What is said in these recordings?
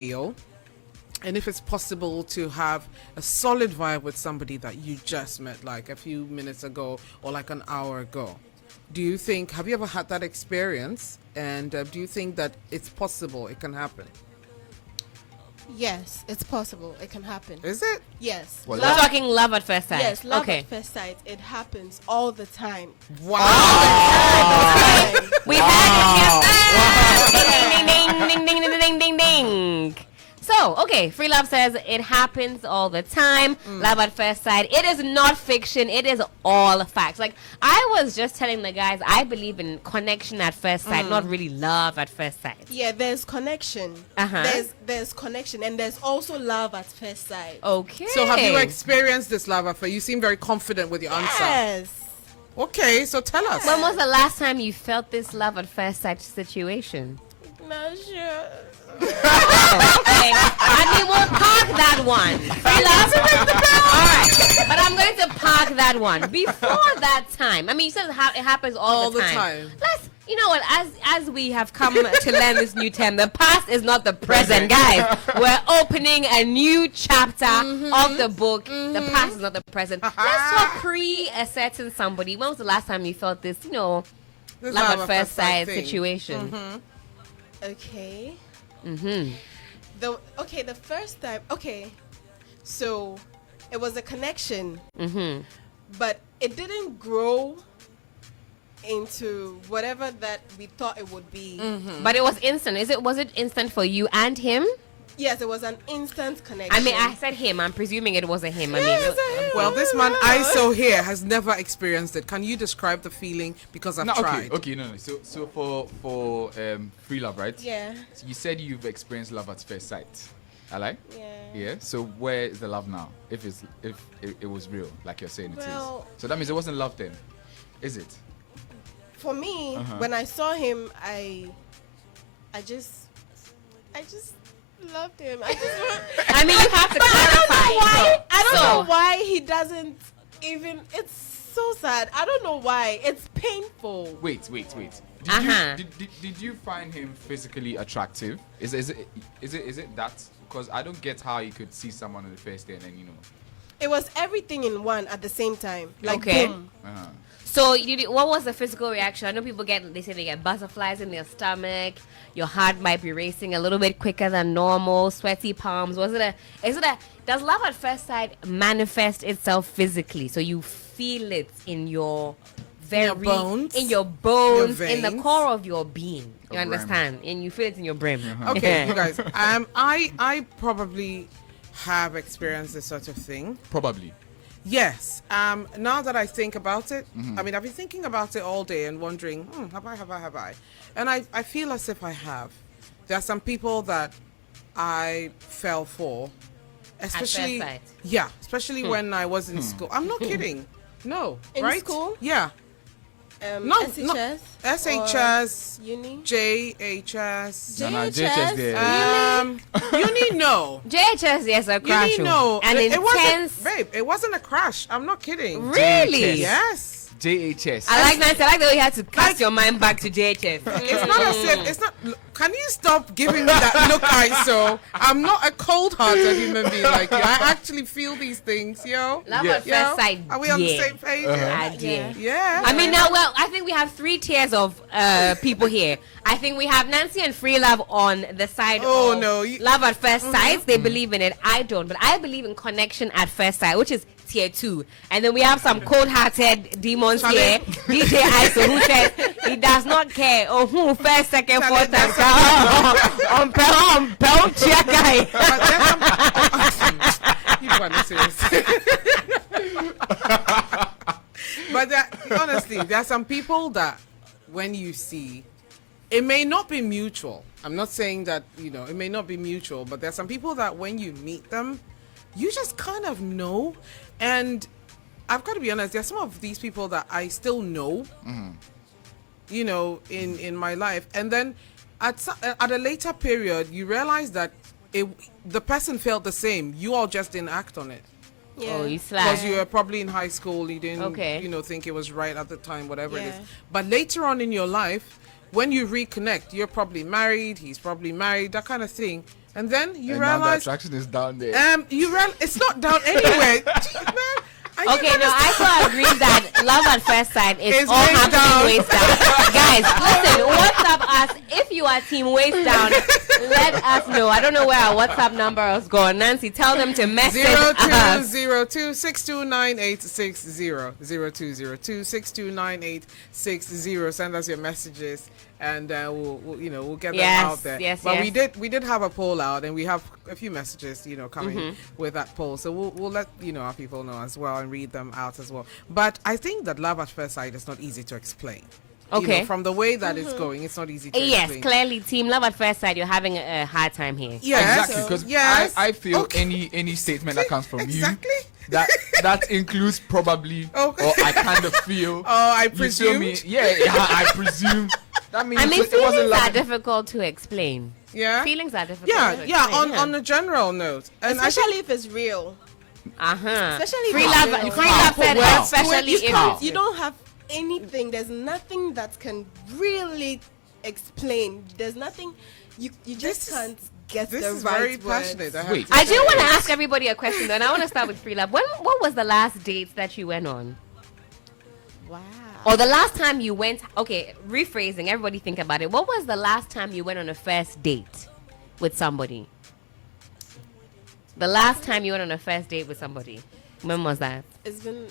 feel, and if it's possible to have a solid vibe with somebody that you just met like a few minutes ago or like an hour ago, have you ever had that experience? And do you think that it's possible it can happen? Yes, it's possible. It can happen. Is it? Yes. Well, We're talking love at first sight. Yes, love okay. at first sight. It happens all the time. Wow. All the time. We've had it. Yes. Ding, ding, ding, ding, ding, ding, ding, ding. So, okay, Freelove says it happens all the time. Love at first sight. It is not fiction. It is all facts. Like, I was just telling the guys, I believe in connection at first sight, not really love at first sight. Yeah, there's connection. There's connection, and there's also love at first sight. Okay. So have you experienced this love affair? You seem very confident with your answer. Yes. Okay, so tell us. When was the last time you felt this love at first sight situation? Not sure. Okay. I mean, we'll park that one. All right. But I'm going to park that one. Before that time, I mean, you said it happens all the time. You know what, as we have come to learn this new term, the past is not the present, guys. We're opening a new chapter of the book. The past is not the present. Let's talk a certain somebody. When was the last time you felt this, love at first sight situation? Okay. The first time. Okay. So it was a connection. But it didn't grow into whatever that we thought it would be. But it was instant. Was it instant for you and him? Yes, it was an instant connection. I mean, I said him. I'm presuming it was a him. Well, this man ISO here has never experienced it. Can you describe the feeling? Because I've tried. Okay, no. So for Freelove, right? Yeah. So you said you've experienced love at first sight. I like. Yeah. Yeah. So where is the love now? If it was real, like you're saying it is. So that means it wasn't love then, is it? For me, when I saw him, I just loved him. I mean, you have to clarify. I don't know why he doesn't even. It's so sad. I don't know why. It's painful. Wait. Did you find him physically attractive? Is it that? Because I don't get how you could see someone on the first day and then It was everything in one at the same time. Like okay. Boom. So what was the physical reaction? I know people they say they get butterflies in their stomach. Your heart might be racing a little bit quicker than normal. Sweaty palms. Does love at first sight manifest itself physically? So you feel it in your bones, in your bones, your in the veins. core of your being. You understand? And you feel it in your brain. Okay, you guys. I probably have experienced this sort of thing. Probably. Yes. Now that I think about it, I mean, I've been thinking about it all day and wondering, have I? And I feel as if I have. There are some people that I fell for, especially especially when I was in school. I'm not kidding. No, in school? Yeah. SHS? SHS, Uni? JHS. JHS there. Uni, no. JHS, yes, a crash. Uni, no. And it intense. Babe, it wasn't a crash. I'm not kidding. Really? JHS. Yes. JHS. I like that. I like the way you had to cast your mind back to JHS. It's not as if it's not. Can you stop giving me that look, ISO? I'm not a cold-hearted human being like you. I actually feel these things, yo. Love at first sight. Are we on the same page? Yeah. I mean, now, well, I think we have three tiers of people here. I think we have Nancy and Freelove on the side of love at first sight. They believe in it. I don't, but I believe in connection at first sight, which is tier 2. And then we have some cold-hearted demons here. DJ ISO, who says he does not care. Oh, who first, second, fourth, and guy. But honestly, there are some people that when you see, it may not be mutual. I'm not saying that, it may not be mutual, but there are some people that when you meet them, you just kind of know. And I've got to be honest, there are some of these people that I still know, in my life. And then at a later period, you realize that the person felt the same. You all just didn't act on it. Yeah. Oh, you slack. Because you were probably in high school, you didn't, think it was right at the time, whatever it is. But later on in your life, when you reconnect, you're probably married, he's probably married, that kind of thing. And then you and now the realize attraction is down there. it's not down anyway. Okay, no, I so agree that love at first sight is It's all waist happening down. waist down. Guys, listen, WhatsApp us if you are team waist down. Let us know. I don't know where our WhatsApp number is going. Nancy, tell them to message us. 0202-629860. 0202-629860. Send us your messages. And we'll get them out there. But we did have a poll out, and we have a few messages, coming with that poll. So we'll let our people know as well and read them out as well. But I think that love at first sight is not easy to explain. Okay. From the way that it's going, it's not easy to explain. Yes, clearly, team love at first sight, you're having a hard time here. Yes. Exactly, because I feel any statement that comes from you that includes probably or I kind of feel. Oh, I presume. I presume. That means feelings are difficult to explain. Yeah. Feelings are difficult to explain. On a general note. And especially if it's real. Especially Free love said especially if you don't have anything. There's nothing that can really explain. There's nothing you just can't get the right words. Passionate. I do want to ask everybody a question though, and I want to start with Free Love. What was the last date that you went on? Wow. Or the last time you went, okay, rephrasing, everybody think about it. What was the last time you went on a first date with somebody? The last time you went on a first date with somebody. When was that? It's been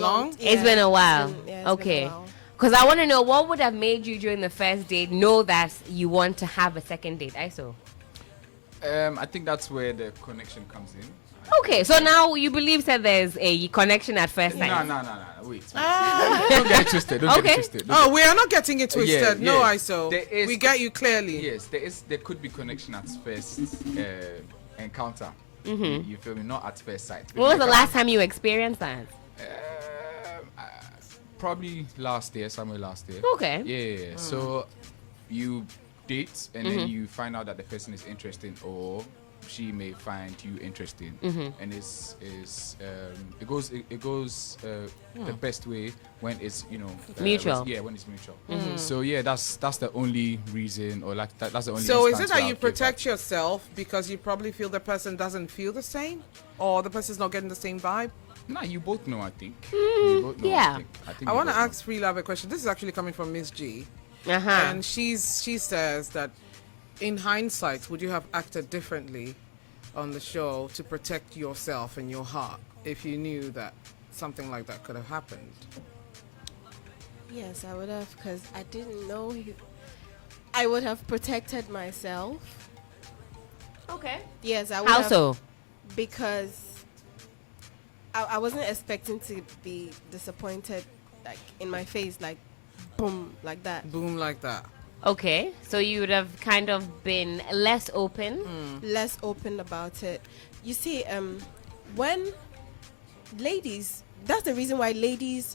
long? Yeah, it's been a while. Okay. Because I want to know what would have made you during the first date know that you want to have a second date. ISO. I think that's where the connection comes in. Okay, so now you believe that there's a connection at first sight. No. Wait. Don't get it twisted. We are not getting it twisted. No, ISO. We get you clearly. Yes, there could be connection at first encounter. You feel me? Not at first sight. When was the last time you experienced that? Probably somewhere last year. Okay. Yeah. So you date and then you find out that the person is interesting or she may find you interesting, and it goes the best way when it's mutual. When it's mutual. So that's the only reason, or like that's the only. So is it that you protect yourself because you probably feel the person doesn't feel the same, or the person's not getting the same vibe? Nah, you both know. I think. You both know, yeah. I think I want to ask Free Love a question. This is actually coming from Miss G, and she says that, in hindsight, would you have acted differently on the show to protect yourself and your heart if you knew that something like that could have happened? Yes, I would have, because I didn't know. I would have protected myself. Okay. Yes, I would. How so? Because I wasn't expecting to be disappointed, like in my face, like boom, like that. Boom, like that. Okay, so you would have kind of been less open. Less open about it. You see, when ladies, that's the reason why ladies,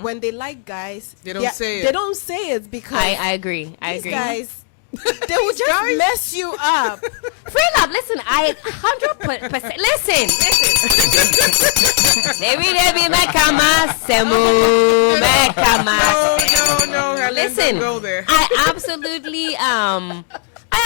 when they like guys, they don't say it. They don't say it because I agree. These guys, they will just mess you up. Free Love, listen, I 100%. Listen. No, Helen, listen, don't go there. I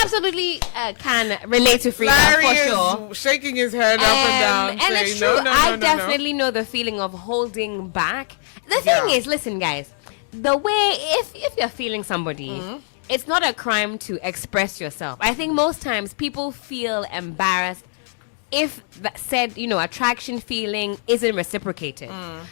absolutely can relate to Free Love for sure. Is shaking his head up and down. And saying, it's true. I definitely no. know the feeling of holding back. The thing is, listen, guys, the way if you're feeling somebody, it's not a crime to express yourself. I think most times people feel embarrassed if that said, attraction feeling isn't reciprocated.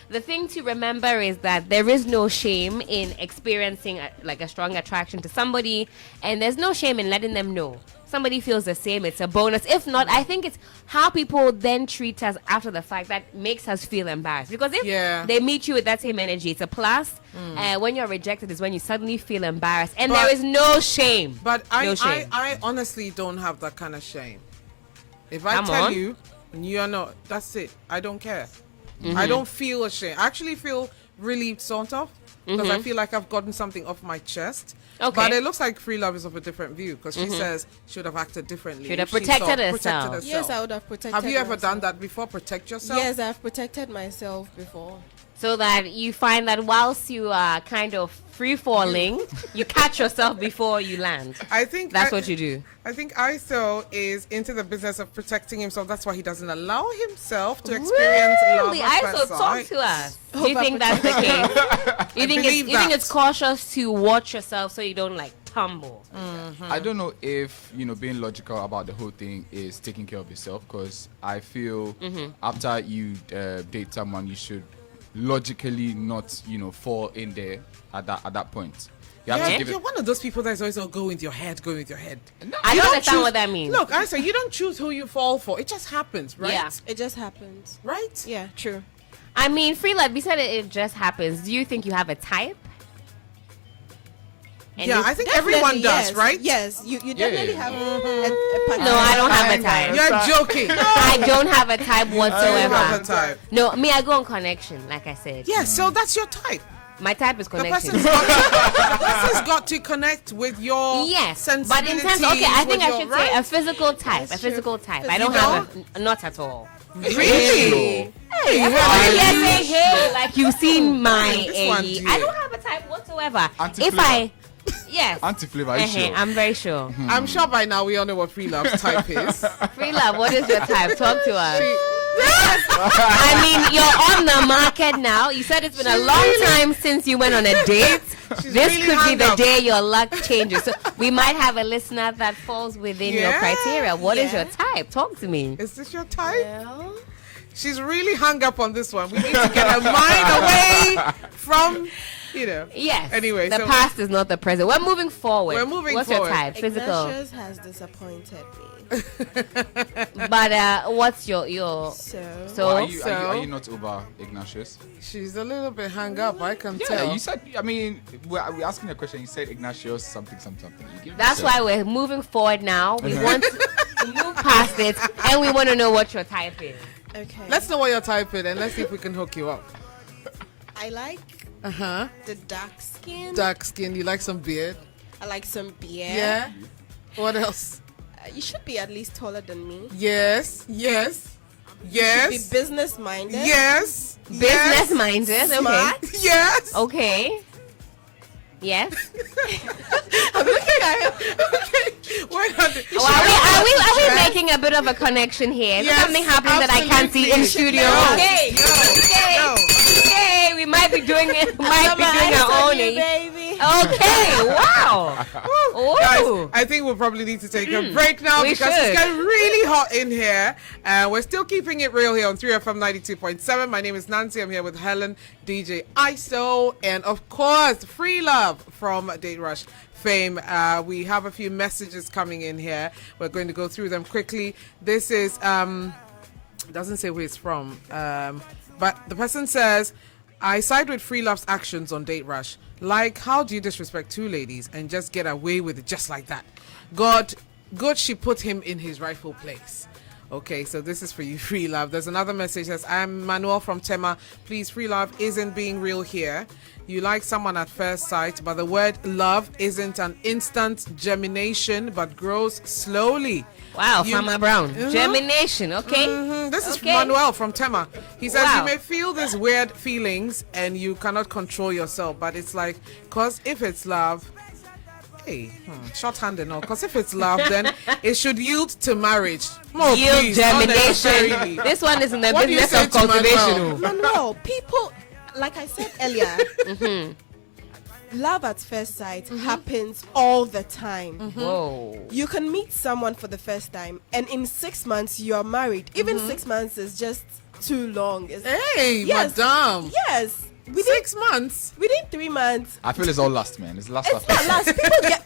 The thing to remember is that there is no shame in experiencing a strong attraction to somebody, and there's no shame in letting them know. Somebody feels the same, it's a bonus. If not, I think it's how people then treat us after the fact that makes us feel embarrassed. Because if they meet you with that same energy, it's a plus. When you're rejected is when you suddenly feel embarrassed. And there is no shame. But I honestly don't have that kind of shame. If I tell you, you're not, that's it. I don't care. I don't feel ashamed. I actually feel relieved, sort of, because I feel like I've gotten something off my chest. Okay. But it looks like Free Love is of a different view, because she says she would have acted differently. Should have protected herself. Yes, I would have protected myself. Have you ever done that before? Protect yourself? Yes, I've protected myself before. so that you find that whilst you are kind of free falling, you catch yourself before you land. I think that's what you do. I think ISO is into the business of protecting himself. That's why he doesn't allow himself to experience love at ISO, first talk sight. to us. Do you think that's the case? You think it's cautious to watch yourself so you don't like tumble? I don't know if being logical about the whole thing is taking care of yourself, because I feel after you date someone, you should logically not fall in there at that point. You have to give you're it. one of those people that's always go with your head. No, I don't understand what that means. Look, I say you don't choose who you fall for. It just happens, right? Yeah. It just happens. Right? Yeah, true. I mean, Freelove, you said it just happens. Do you think you have a type? And yeah, I think everyone does, yes. right? Yes, you definitely have a partner. No, I don't have a type. You're joking. I don't have a type whatsoever. I don't have a type. No, me, I go on connection, like I said. Yeah, so that's your type. My type is The connection. person's got to connect with your but in terms, okay, I think I should say a physical type. That's a physical true. type. I don't have not at all. Really? Hey, like you've seen my This one, AE. dear. I don't have a type whatsoever. Anti-flavor. Yes. Anti-flavor, are you sure? I'm very sure. I'm sure by now we all know what Freelove's type is. Freelove, what is your type? Talk to us. I mean, you're on the market now. You said it's been a long time since you went on a date. This really could be hung the up. day your luck changes. So we might have a listener that falls within your Yeah. criteria. What is your type? Talk to me. Is this your type? Well, She's really hung up on this one. We need to get her mind away from, Yes. Anyway, the so- past is not the present. We're moving forward. We're moving What's forward. your type? Physical. Ignatius has disappointed me. But what's your So Well, are you So- not over Ignatius? She's a little bit hung up, I can Yeah, tell. you said. I mean, we're asking a question. You said Ignatius something. You give That's yourself- why we're moving forward now. We want to move past it, and we want to know what your type is. okay. Let's know what your type is and let's see if we can hook you up. I like Uh-huh. the dark skin. Dark skin, you like some beard? I like some beard. Yeah. What else? You should be at least taller than me. Yes. Yes. You should be Yes. business minded. Yes. Business minded. Okay. Smart. Yes. Okay. Yes. I'm looking at him. We're not- Oh, are we making a bit of a connection here? Is there Yes, something happening that I can't see in absolutely. studio? No. Okay. Okay. No. Okay. We might be doing it. Might be doing our own. baby. Okay. Wow. Guys, Ooh. I think we'll probably need to take a break now We because should. it's getting really hot in here. We're still keeping it real here on 3FM 92.7. My name is Nancy. I'm here with Helen, DJ ISO, and of course, Freelove from Date Rush fame. We have a few messages coming in here. We're going to go through them quickly. This is, it doesn't say where it's from, but the person says, I side with Freelove's actions on Date Rush. Like, how do you disrespect two ladies and just get away with it just like that? Good, she put him in his rightful place. Okay, so this is for you, Freelove. There's another message that says, I'm Manuel from Tema. Please, Freelove isn't being real here. You like someone at first sight, but the word love isn't an instant germination, but grows slowly. Wow, You- Farmer Brown. Germination. Okay. This is Okay. Manuel from Tema. He says Wow. you may feel these weird feelings and you cannot control yourself, but it's like, because if it's love, shorthand and all, because if it's love, then it should yield to marriage. Oh, Yield please, not germination. necessarily. This one is in the What do you business say of to Manuel? cultivation. Manuel, people, like I said earlier, love at first sight happens all the time. Whoa. You can meet someone for the first time, and in 6 months you're married. Even 6 months is just too long. Hey, Yes. madam. Yes, within 6 months. 3 months. I feel it's all last, man. It's last. It's not last.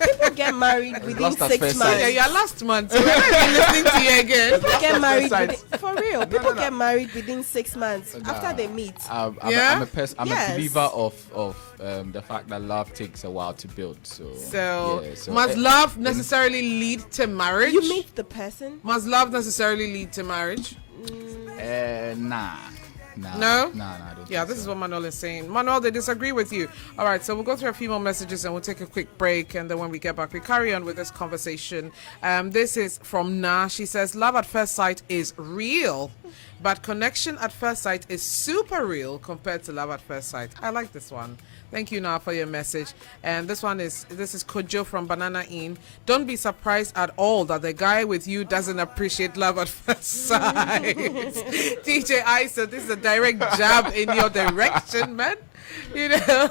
People get married within last at 6 first months. sight. Yeah, last month. So we're not even listening to you again. People get married sight. within, for real. People get married within 6 months Nah. after they meet. I'm Yeah? I'm Yes. a believer of the fact that love takes a while to build. So, yeah, must love necessarily lead to marriage? You meet the person. Must love necessarily lead to marriage? Nah. No? Nah, I don't Yeah, think this so. is what Manuel is saying. Manuel, they disagree with you. All right, so we'll go through a few more messages and we'll take a quick break. And then when we get back, we carry on with this conversation. This is from Na. She says, love at first sight is real, but connection at first sight is super real compared to love at first sight. I like this one. Thank you now for your message. And this is Kojo from Banana Inn. Don't be surprised at all that the guy with you doesn't appreciate love at first sight. DJ Isa, this is a direct jab in your direction, man. You know,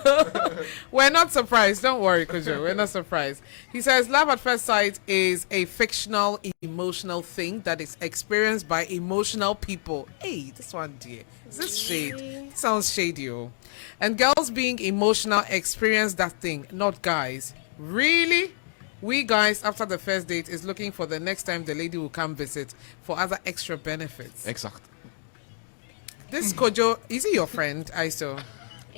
we're not surprised. Don't worry, Kojo. We're not surprised. He says, love at first sight is a fictional, emotional thing that is experienced by emotional people. Hey, this one, dear. Is this shade? It sounds shady, oh. And girls being emotional experience that thing, not guys. Really? We guys, after the first date, is looking for the next time the lady will come visit for other extra benefits. Exact. This Kojo, is he your friend, Iso?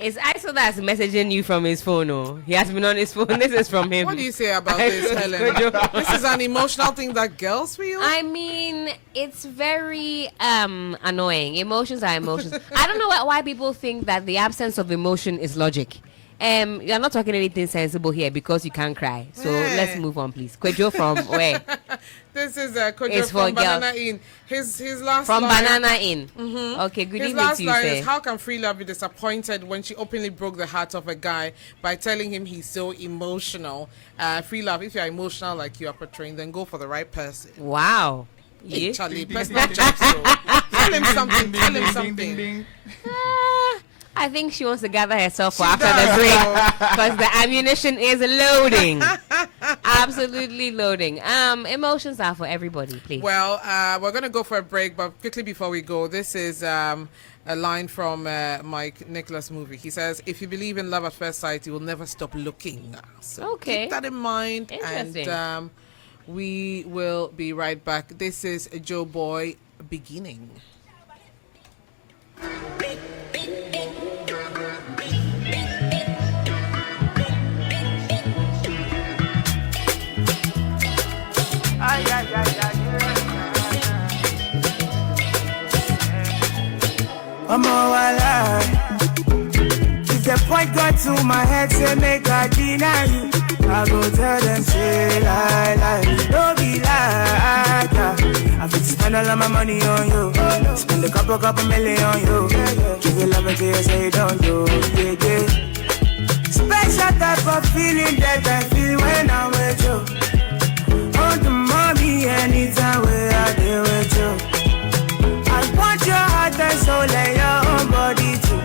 It's Iso that's messaging you from his phone. Oh, he has been on his phone. This is from him. What do you say about this, Helen? This is an emotional thing that girls feel? I mean, it's very annoying. Emotions are emotions. I don't know why people think that the absence of emotion is logic. You're not talking anything sensible here because you can't cry. So let's move on, please. Kwejo from where? This is Kojo from Banana Inn. His last from line, Banana Inn. Mm-hmm. Okay, good his evening last to you, line sir. is, how can Freelove be disappointed when she openly broke the heart of a guy by telling him he's so emotional? Freelove, if you're emotional like you are portraying, then go for the right person. Wow. Hey, Yeah. Charlie, personal jokes, so tell him something. Tell him something. I think she wants to gather herself for after the break because the ammunition is loading. Absolutely loading. Emotions are for everybody, please. Well, we're going to go for a break, but quickly before we go, this is a line from Mike Nicholas movie. He says, if you believe in love at first sight, you will never stop looking. So keep that in mind. Interesting. And we will be right back. This is Joe Boy, Beginning. I'm all alive. If the point got to my head, say make I deny you. I go tell them, say lie. Don't be like that. I fit spend all of my money on you. Spend a couple million on you. Give you love until you say don't do. Yeah. Special type of feeling that I feel when I'm with you. On the mommy, anytime where I deal with you. I want your heart and soul and your own body too.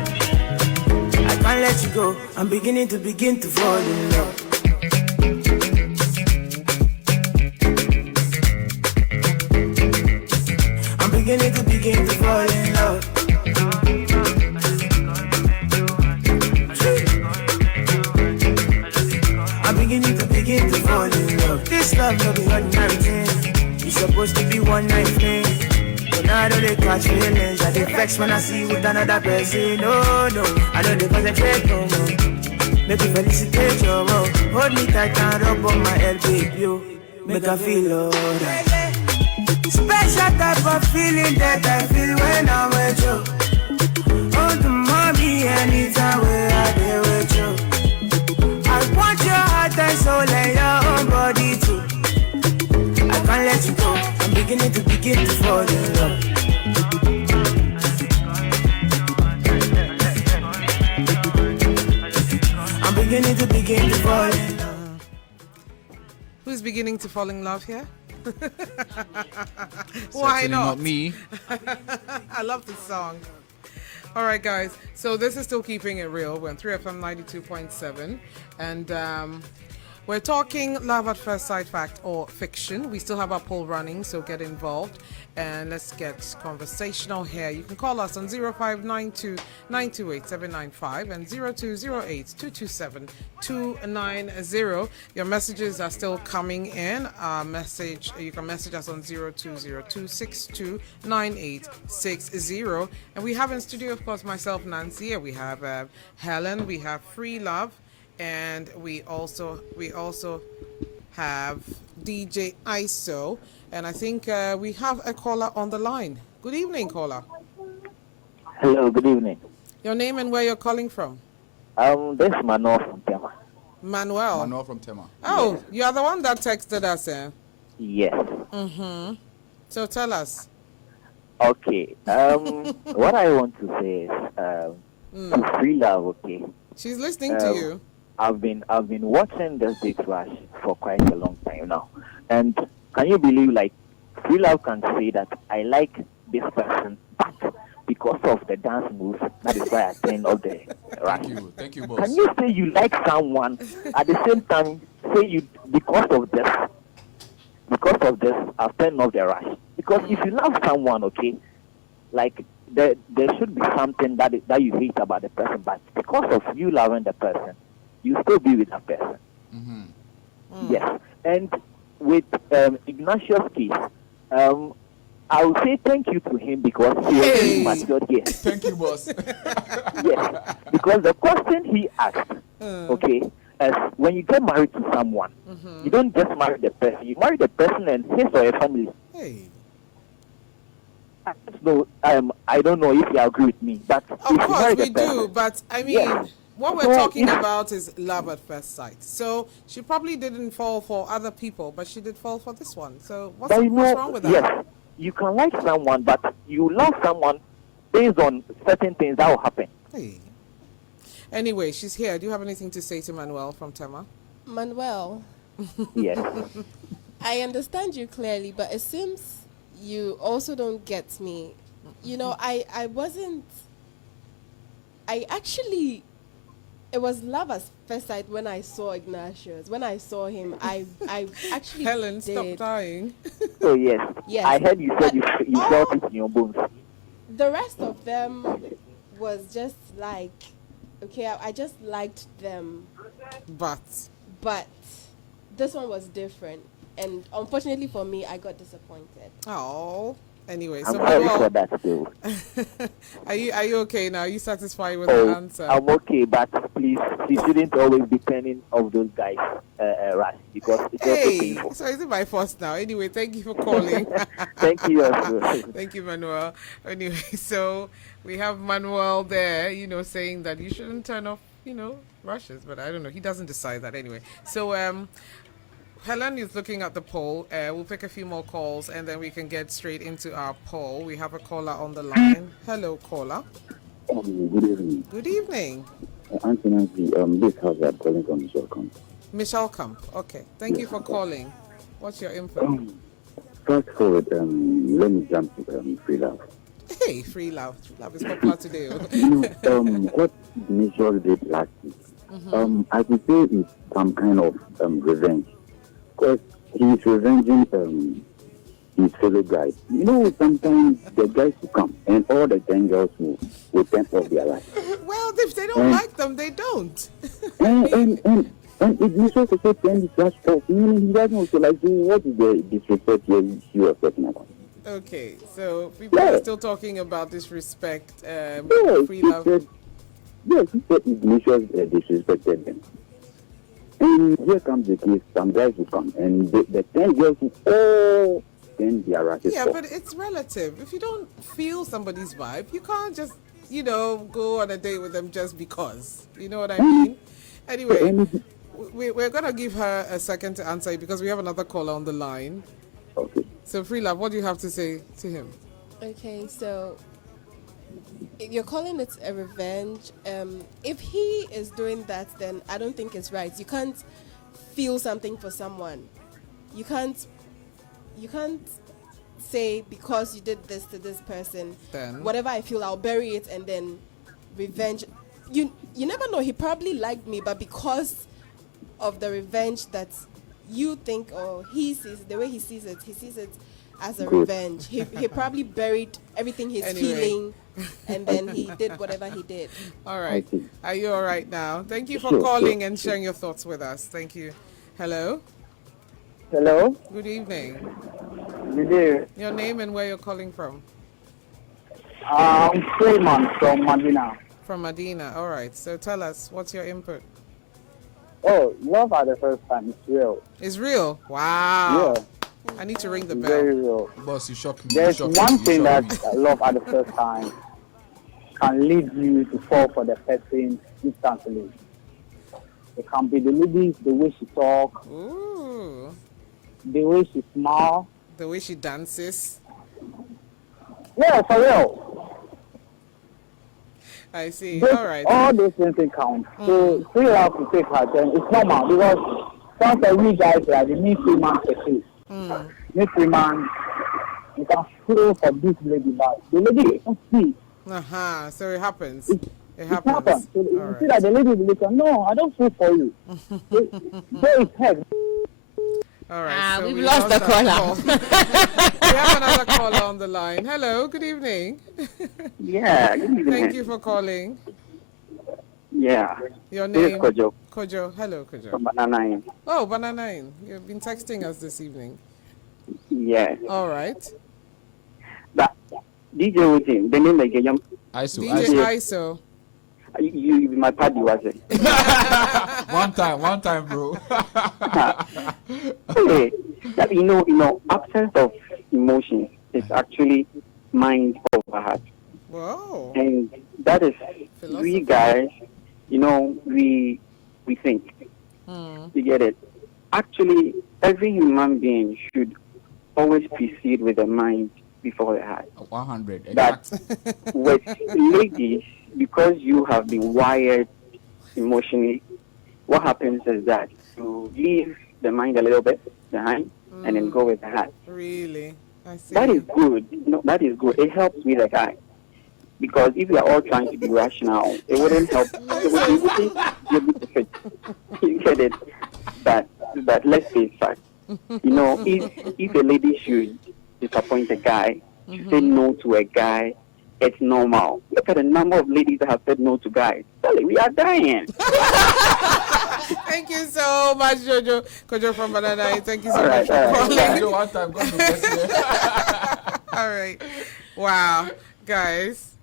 I can't let you go. I'm beginning to fall in love. I'm beginning to fall in love. I'm beginning to fall in love. This love no be ordinary thing. It's supposed to be one night thing. But now I don't they catch feelings. I dey vex when I see you with another person. No, I don't they concentrate no more. Make you felicitate your love. Hold me tight and rub on my head, baby, yo. Make I feel alright. Special type of feeling that I feel when I'm with you. Oh, the mommy, anytime where I deal with you. I want your heart and soul and your own body too. I can't let you go. I'm beginning to fall in love. I'm beginning to fall in love. Who's beginning to fall in love here? Why Why not? Not me. I love this song. All right, guys. So this is still keeping it real. We're on 3FM 92.7, and we're talking love at first sight, fact or fiction. We still have our poll running, so get involved and let's get conversational here. You can call us on 0592 928 795 and 0208 227 290. Your messages are still coming in. You can message us on 0202 62 9860. And we have in studio, of course, myself, Nancy. We have Helen. We have Freelove. And we also have DJ Iso, and I think we have a caller on the line. Good evening, caller. Hello, good evening. Your name and where you're calling from? This is Manuel from Tema. Manuel from Tema. Oh, you are the one that texted us, eh? Yes. Mm-hmm. So tell us. Okay. What I want to say is to Freelove. Okay. She's listening to you. I've been watching this date rush for quite a long time now, and can you believe like Freelove can say that I like this person, but because of the dance moves, that is why I turn off the rush. Thank you, boss. Can you say you like someone at the same time say you because of this I've turned off the rush? Because if you love someone, okay, like there should be something that you hate about the person, but because of you loving the person, you still be with that person. Yes. And with Ignatius' case, I will say thank you to him because he was very matured. Yes. Thank you, boss. Yes. Because the question he asked, okay, is when you get married to someone, you don't just marry the person. You marry the person and his or her family. Hey. I don't know if you agree with me, but of course we do. But I mean, what we're talking about is love at first sight. So she probably didn't fall for other people, but she did fall for this one. So what's wrong with that? Yes, you can like someone, but you love someone based on certain things that will happen. Hey. Anyway, she's here. Do you have anything to say to Manuel from Tema? Manuel. Yes. I understand you clearly, but it seems you also don't get me. You know, I actually, it was love at first sight when I saw Ignatius. When I saw him, I actually Helen, stop dying. Oh, yes. Yes. I heard you said you felt it in your bones. The rest of them was just like, okay, I just liked them. But this one was different. And unfortunately for me, I got disappointed. Oh. Anyway, I'm so sorry for that too. Are you okay now? Are you satisfied with the answer? I'm okay, but please, she shouldn't always be turning off those guys rush because it's also painful. So is it my fault now? Anyway, thank you for calling. Thank you. Thank you, Manuel. Anyway, so we have Manuel there, saying that you shouldn't turn off, rushes, but I don't know. He doesn't decide that anyway. So Helen is looking at the poll. We'll pick a few more calls and then we can get straight into our poll. We have a caller on the line. Hello, caller. Good evening. Good evening. Anthony, this house I'm calling from Michelle Camp. Michelle Camp. Okay. Thank you for calling. What's your input? Fast forward, let me jump to Freelove. Hey, Freelove. Freelove is popular today. What Michelle did last week, I could say it's some kind of revenge. Because he's revenging his fellow guys. Sometimes the guys will come and all the 10 girls will turn off their life. Well, if they don't like them, they don't. and it makes us also turn this flash off. He doesn't also like, what is the disrespect you are talking about? Okay, so people are still talking about disrespect. Freelove. He said Ignatius disrespected them. And here comes the case, some guys will come, and the 10 girls will all turn their rashes off. But it's relative. If you don't feel somebody's vibe, you can't just, go on a date with them just because. You know what I mean? Anyway, we're going to give her a second to answer because we have another caller on the line. Okay. So, Freelove, what do you have to say to him? Okay, so you're calling it a revenge. If he is doing that, then I don't think it's right. You can't feel something for someone. You can't say because you did this to this person, then whatever I feel, I'll bury it and then revenge. You never know. He probably liked me, but because of the revenge that you think or he sees, the way he sees it as a revenge. He probably buried everything he's feeling, and then he did whatever he did. All right. Are you all right now? Thank you for calling and sharing your thoughts with us. Thank you. Hello? Hello? Good evening. Good day. Your name and where you're calling from? I'm Freeman from Medina. From Medina. All right. So tell us, what's your input? Oh, love at the first time. It's real. It's real? Wow. Yeah. I need to ring the bell. Very real. Boss, you shocked me. There's one thing that love at the first time can lead you to fall for the person instantly. It can be the lady, the way she talk, Ooh. the way she smile, the way she dances. Yeah, for real. I see. This, All right. all those things can count. So free love to take her turn. It's normal because sounds like we guys like the new 3 months per case. New 3 months, you can feel for this lady, but the lady can't see. So it happens. It happens. happens. So you All see right. that the lady will be like, no, I don't feel for you. So it's head. All right. So we've we lost the that caller. call. We have another caller on the line. Hello. Good evening. Yeah, good evening. Thank you for calling. Yeah. Your This is name? Kojo Kojo. Hello, Kojo. from Banana. Oh, Banana. You've been texting us this evening. Yeah. All right. But DJ Wooten, the name like young DJ ISO. you my party was it. One time, bro. Okay. That you know, absence of emotion is actually mind over heart. Whoa. And that is we guys, we think. You get it? Actually, every human being should always proceed with the mind before the heart. 100. That with ladies, because you have been wired emotionally, what happens is that you leave the mind a little bit behind and then go with the heart. Really? I see. That is good. That is good. It helps with the guy. Because if we are all trying to be rational, it wouldn't help. It wouldn't be able to fit. You get it? But let's face fact. If a lady should disappoint a guy, to say no to a guy, it's normal. Look at the number of ladies that have said no to guys. Really, we are dying. Thank you so much, Jojo. Kojo from Banana. Thank you so much for right. calling. One time, God bless you. All right. Wow. Guys,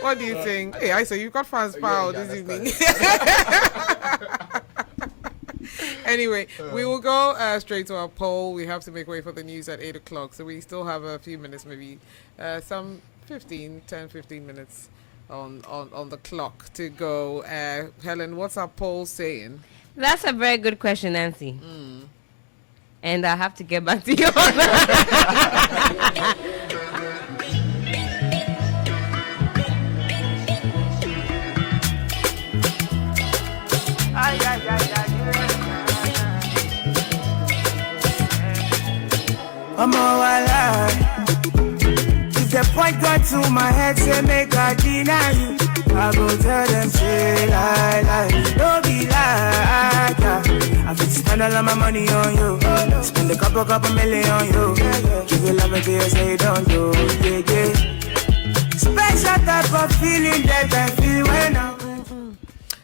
what do you think? Hey, I say you got fans power this evening. Anyway, we will go straight to our poll. We have to make way for the news at 8 o'clock, so we still have a few minutes, maybe some 10, 15 minutes on the clock to go. Helen, what's our poll saying? That's a very good question, Nancy. And I have to get back to you on that. I'm all alive. If the point got to my head, say make I deny you. I go tell them, say lie. Don't be like that. I could spend all of my money on you. Spend a couple million on you. Give you love until you say don't do. Yeah. Special type of feeling that I feel when I'm.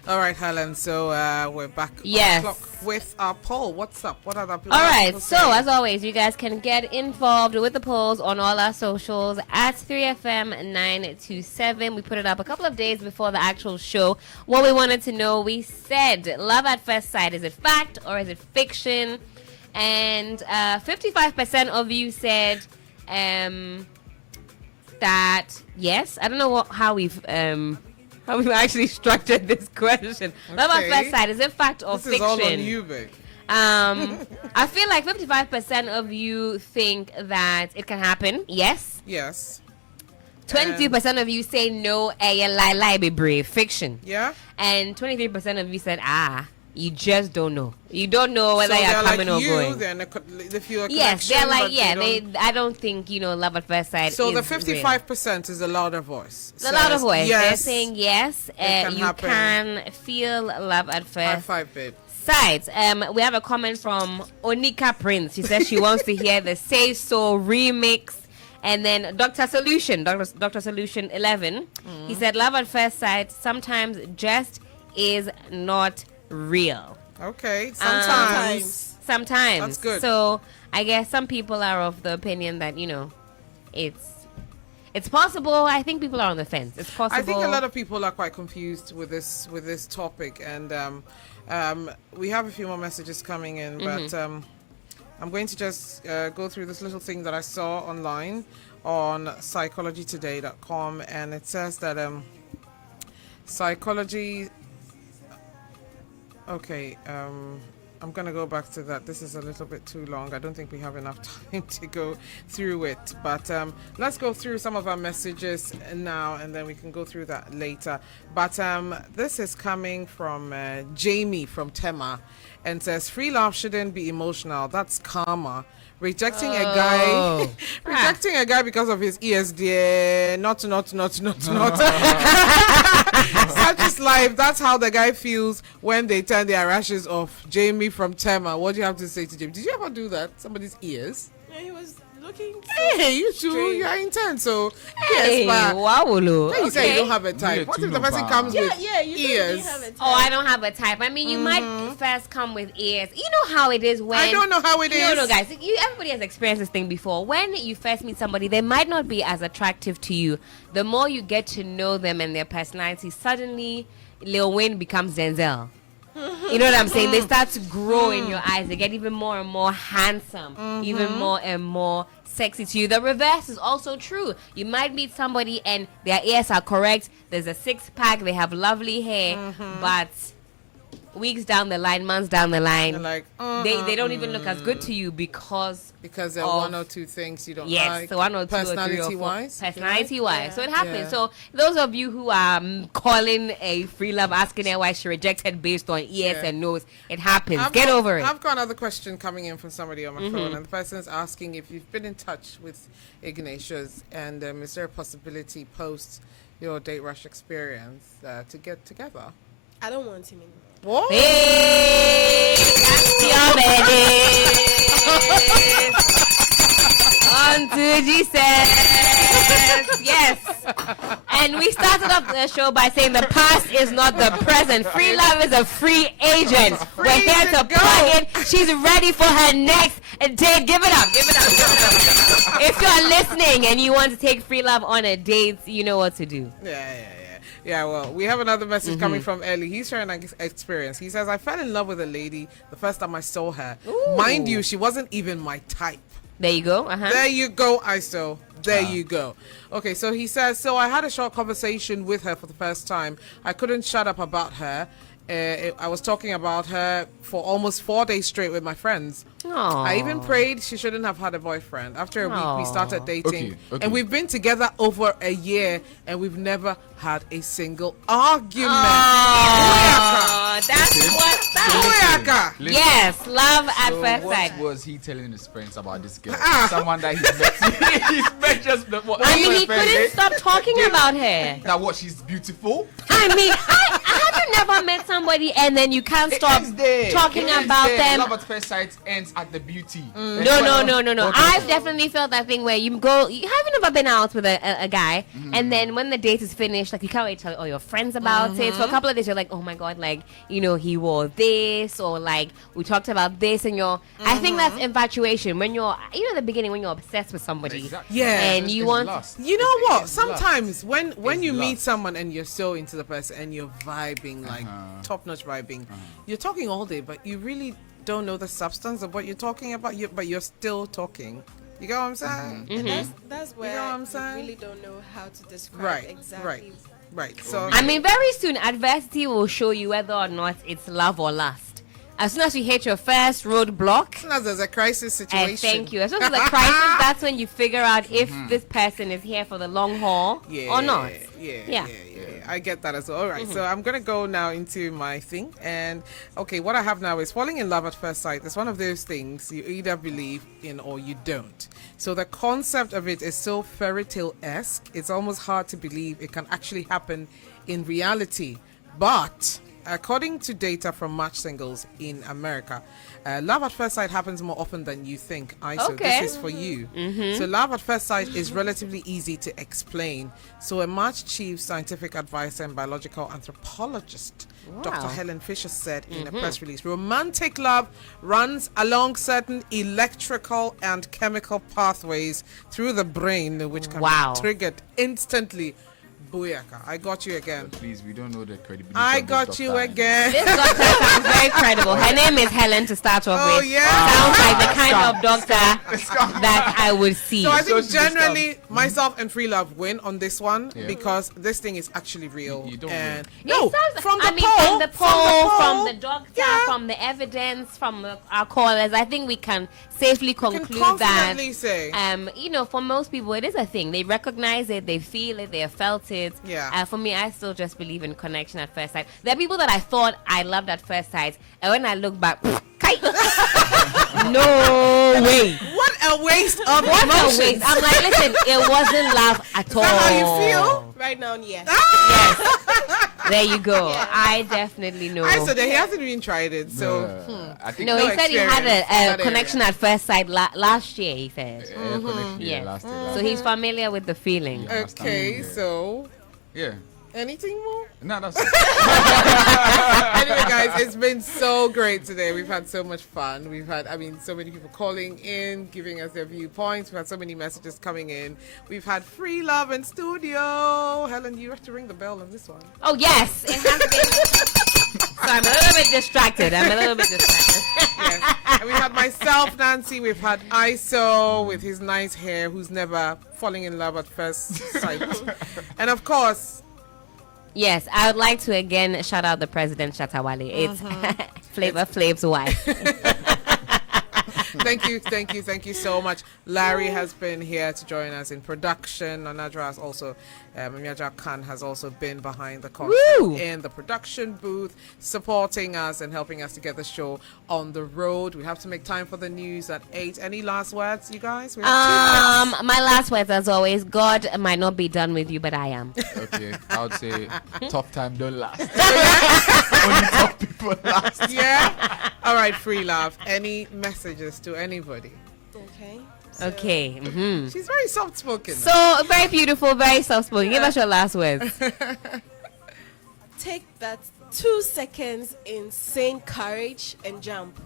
All right, Helen. So we're back on Yes. the clock with our poll. What's up? What are the people? All right, so as always, you guys can get involved with the polls on all our socials at 3FM927. We put it up a couple of days before the actual show. What we wanted to know, we said, love at first sight, is it fact or is it fiction? And 55% of you said that yes. I don't know how we've actually structured this question. Love at first sight, is it fact or this fiction? This is all on you, babe. I feel like 55% of you think that it can happen. Yes. Yes. 22% of you say no, lie, be brave, fiction. Yeah. And 23% of you said, you just don't know. You don't know whether so you're coming like or going. Then they feel a yes, they're like, don't. I don't think, love at first sight. So is the 55% is a louder voice. The louder voice. Yes, they're saying yes, you can feel love at first. High five, babe. Sides. We have a comment from Onika Prince. She says she wants to hear the Say So remix. And then Dr. Solution 11. He said, love at first sight sometimes just is not real. Okay. Sometimes. Sometimes. That's good. So I guess some people are of the opinion that, it's possible. I think people are on the fence. It's possible. I think a lot of people are quite confused with this topic, and we have a few more messages coming in, but I'm going to just go through this little thing that I saw online on psychologytoday.com, and it says that psychology. Okay. I'm going to go back to that. This is a little bit too long. I don't think we have enough time to go through it. But let's go through some of our messages now, and then we can go through that later. But this is coming from Jamie from Tema, and says, free love shouldn't be emotional. That's karma. Rejecting a guy because of his ESD, not. Such is life. That's how the guy feels when they turn their rashes off. Jamie from Tema, what do you have to say to Jamie? Did you ever do that? Somebody's ears? Yeah, he was looking. Hey, you too. You are intense. So Hey, yes, but wow, you say you don't have a type. Yeah, What too, if the no, person but- comes with You ears? have it. Oh, I don't have a type. I mean, you might first come with ears. You know how it is when... I don't know how it is. No, guys. Everybody has experienced this thing before. When you first meet somebody, they might not be as attractive to you. The more you get to know them and their personality, suddenly Lil Wayne becomes Denzel. You know what I'm saying? They start to grow in your eyes. They get even more and more handsome, even more and more sexy to you. The reverse is also true. You might meet somebody and their ears are correct. There's a six-pack. They have lovely hair, but weeks down the line, months down the line, You're like, they don't even look as good to you because there are of- one or two things you don't yes, like. so one or two or three or four. Personality-wise? Personality-wise. Yeah. So it happens. Yeah. So those of you who are calling a free love, asking her why she rejected based on yes Yeah. and no's, it happens. Get over it. I've got another question coming in from somebody on my phone, and the person's asking if you've been in touch with Ignatius, and is there a possibility post your date rush experience to get together? I don't want him anymore. What? Hey, that's your baby. On to Jesus. Yes. And we started off the show by saying the past is not the present. Free love is a free agent. We're here to plug in. She's ready for her next date. Give it up. Give it up. Give it up. If you're listening and you want to take free love on a date, you know what to do. Yeah, well, we have another message coming from Ellie. He's sharing an experience. He says, I fell in love with a lady the first time I saw her. Ooh. Mind you, she wasn't even my type. There you go. There you go, ISO. There you go. Okay, so he says, so I had a short conversation with her for the first time. I couldn't shut up about her. I was talking about her for almost 4 days straight with my friends. Aww. I even prayed she shouldn't have had a boyfriend. After a week, we started dating. Okay. And we've been together over a year, and we've never had a single argument. Oh, that's what's Booyaka. Listen. Yes, love at So first what sight. was he telling his friends about this girl? Ah. Someone that he's met. He's met just before. I mean, he couldn't stop talking about her. That what, she's beautiful? I mean, have you never met somebody and then you can't stop It ends there. talking It ends about there. them? Love at first sight ends at the beauty. No. Okay. I've definitely felt that thing where you haven't ever been out with a guy, and then when the date is finished, like you can't wait to tell all your friends about it. For a couple of days, you're like, oh my god, like, you know, he wore this, or like we talked about this, and I think that's infatuation when you're, you know, the beginning when you're obsessed with somebody. Exactly. Yeah. And you want- lust. You know what? It's Sometimes when It's you meet lust. someone and you're so into the person and you're vibing, like top-notch vibing, you're talking all day, but you really don't know the substance of what you're talking about, but you're still talking. You get what I'm saying? And that's where know what I'm you saying? really don't know how to describe Right, exactly. right. So I mean, very soon, adversity will show you whether or not it's love or lust. As soon as you hit your first roadblock, as soon as there's a crisis situation. and thank you. As soon as there's a crisis, that's when you figure out if this person is here for the long haul or not. Yeah. I get that as well. All right, so I'm gonna go now into my thing, and okay, what I have now is falling in love at first sight. It's one of those things you either believe in or you don't. So the concept of it is so fairy tale-esque. It's almost hard to believe it can actually happen in reality, but according to data from Match Singles in America, love at first sight happens more often than you think. So Okay. this is for you. So love at first sight is relatively easy to explain. So a Match chief scientific advisor and biological anthropologist, Dr. Helen Fisher, said in a press release, romantic love runs along certain electrical and chemical pathways through the brain, which can be triggered instantly Booyaka. I got you again. Please, we don't know the credibility. I got you again. This doctor sounds very credible. Her name is Helen to start off with. Oh, yeah. Sounds like the kind of doctor that I would see. So I think generally myself and Freelove win on this one because this thing is actually real. You don't and win. no, from the poll, from the doctor, from the evidence, from our callers, I think we can safely conclude that. Say. For most people, it is a thing. They recognize it, they feel it, they have felt it. Yeah. For me, I still just believe in connection at first sight. There are people that I thought I loved at first sight, and when I look back, no way. What a waste of What emotions. a waste. I'm like, listen, it wasn't love at all. Is that how you feel? Right now, yes. Yes. There you go. Yeah. I definitely know. I said that he hasn't even tried it, so I think he said he had a connection at first sight last year. He said, last year. So he's familiar with the feeling. Okay, so yeah. Anything more? No, that's it. Anyway, guys, it's been so great today. We've had so much fun. We've had, so many people calling in, giving us their viewpoints. We've had so many messages coming in. We've had Freelove in studio. Helen, you have to ring the bell on this one. Oh, yes. It has been. So I'm a little bit distracted. Yes. And we had myself, Nancy. We've had ISO with his nice hair, who's never falling in love at first sight. And of course, yes, I would like to again shout out the President Shatawale. It's Flavor Flav's wife. Thank you so much. Larry has been here to join us in production. Nanadra has also, Myaja Khan has also been behind the console in the production booth, supporting us and helping us to get the show on the road. We have to make time for the news at 8. Any last words, you guys? We have 2 minutes. My last words, as always, God might not be done with you, but I am. Okay, I would say tough time don't last. Only tough people last. Yeah. All right, Freelove. Any messages to anybody? Okay. Mm-hmm. She's very soft-spoken. So very beautiful, very soft-spoken. Give us your last words. Take that 2 seconds insane courage and jump.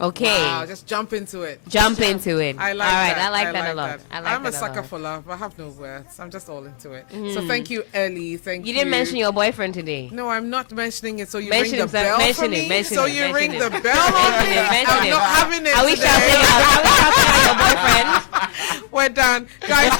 Okay. Wow, just jump into it. Jump into it. I like all right, that. I like that a lot. I'm a sucker for love, but I have no words. I'm just all into it. So thank you, Ellie. Thank you. You didn't mention your boyfriend today. No, I'm not mentioning it. So you mention ring the bell for me. So you ring the bell on me. I'm not having it. Are we shouting out your boyfriend? We're done. Guys,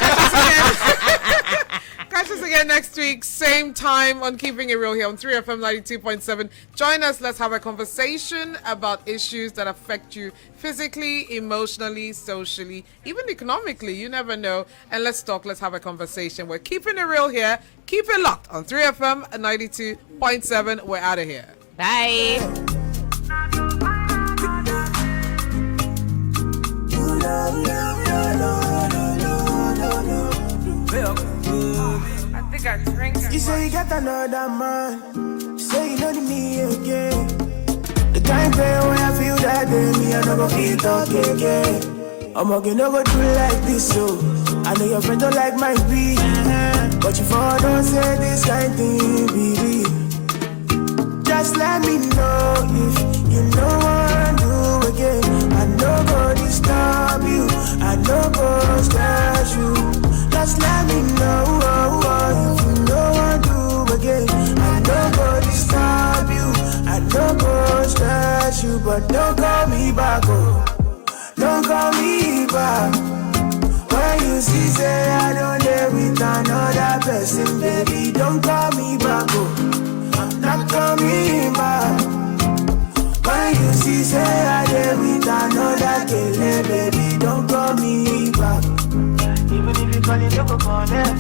catch us again next week, same time on Keeping It Real here on 3FM 92.7. Join us. Let's have a conversation about issues that affect you physically, emotionally, socially, even economically. You never know. And let's talk. Let's have a conversation. We're keeping it real here. Keep it locked on 3FM 92.7. We're out of here. Bye. You say you got another man, say you know me again. The kind of pain when I feel that day, me I never feel talk again. I'm gonna go do like this, so I know your friends don't like my beat, but you for don't say this kind thing, baby. Just let me know if you know what I do again. I know go disturb you, I know go stress you. Just let me know if you know I do again. I know go disturb you, I know go stress you, but don't call me back, oh. Don't call me back. When you see say I don't live with another person, baby, don't call me back, oh. I'm not coming back. When you see say I live with another killer, baby, don't call me back. Even if you call it, don't go on there.